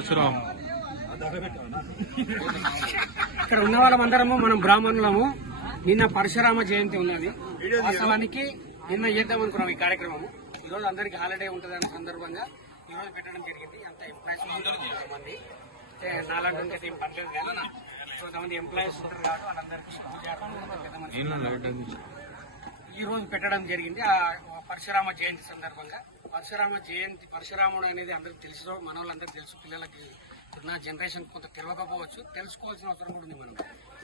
పరశురాం. ఇక్కడ ఉన్న వాళ్ళమందరము మనం బ్రాహ్మణులము. నిన్న పరశురామ జయంతి ఉన్నది. వాస్తవానికి నిన్న చేద్దాం అనుకున్నాం ఈ కార్యక్రమము. ఈరోజు అందరికి హాలిడే ఉంటుందనే సందర్భంగా ఈరోజు పెట్టడం జరిగింది. అంత ఎంప్లాయీస్ కొంతమంది నాలుగు ఏం పర్లేదు కానీ కొంతమంది ఎంప్లాయీస్ ఉంటారు కాబట్టి వాళ్ళందరికీ ఈ రోజు పెట్టడం జరిగింది. ఆ పరశురామ జయంతి సందర్భంగా పరశురాముడు అనేది అందరికి తెలుసు, మన వాళ్ళందరికీ తెలుసు. పిల్లలకి ఉన్న జనరేషన్ కొంత తెలియకపోవచ్చు, తెలుసుకోవాల్సిన అవసరం కూడా ఉంది మనం.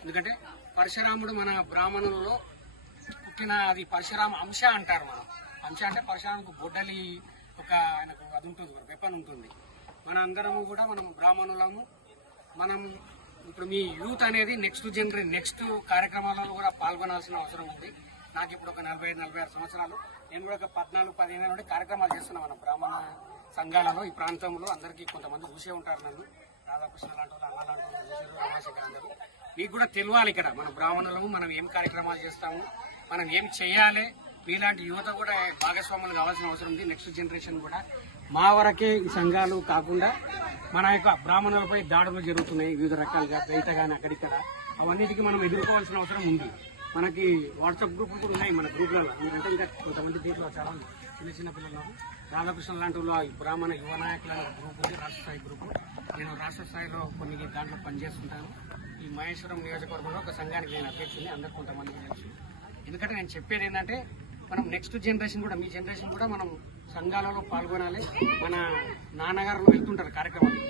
ఎందుకంటే పరశురాముడు మన బ్రాహ్మణుల్లో పుట్టిన అది పరశురామ అంశ అంటారు. మనం అంశ అంటే పరశురాముకు బొడ్డలి ఒక ఆయనకు అది ఉంటుంది, వెపన్ ఉంటుంది. మన అందరము కూడా మనం బ్రాహ్మణులము. మనం ఇప్పుడు మీ యూత్ అనేది నెక్స్ట్ కార్యక్రమాలలో కూడా పాల్గొనాల్సిన అవసరం ఉంది. నాకు ఇప్పుడు ఒక 45-46 సంవత్సరాలు. నేను కూడా ఒక 14-15 నుండి కార్యక్రమాలు చేస్తున్నాను మన బ్రాహ్మణ సంఘాలలో. ఈ ప్రాంతంలో అందరికీ కొంతమంది చూసే ఉంటారు నన్ను, రాధాకృష్ణ లాంటి వాళ్ళు, అన్న లాంటి వాళ్ళు చూసారు, రామశేఖర్ అందరూ. మీకు కూడా తెలియాలి ఇక్కడ మన బ్రాహ్మణులము మనం ఏం కార్యక్రమాలు చేస్తాము, మనం ఏం చేయాలి. మీలాంటి యువత కూడా భాగస్వాములు కావాల్సిన అవసరం ఉంది. నెక్స్ట్ జనరేషన్ కూడా మా వరకే ఈ సంఘాలు కాకుండా మన యొక్క బ్రాహ్మణులపై దాడులు జరుగుతున్నాయి వివిధ రకాలుగా, బయట కానీ అక్కడిక్కడ. అవన్నిటికీ మనం ఎదుర్కోవాల్సిన అవసరం ఉంది. మనకి వాట్సాప్ గ్రూపులు కూడా ఉన్నాయి మన గ్రూప్లలో. మీరంటే ఇంకా కొంతమంది దీంట్లో చాలా చిన్న పిల్లలు, రాధాకృష్ణ లాంటి ఈ బ్రాహ్మణ యువ నాయకుల గ్రూప్ ఉంది, రాష్ట్ర స్థాయి గ్రూపు. నేను రాష్ట్ర స్థాయిలో కొన్ని దాంట్లో పనిచేస్తుంటాను. ఈ మహేశ్వరం నియోజకవర్గంలో ఒక సంఘానికి నేను అధ్యక్షుడిని, అందరికి కొంతమందికి తెలుసు. ఎందుకంటే నేను చెప్పేది ఏంటంటే మనం నెక్స్ట్ జనరేషన్ కూడా, మీ జనరేషన్ కూడా మనం సంఘాలలో పాల్గొనాలి. మన నాన్నగారులు వెళ్తుంటారు కార్యక్రమాలు.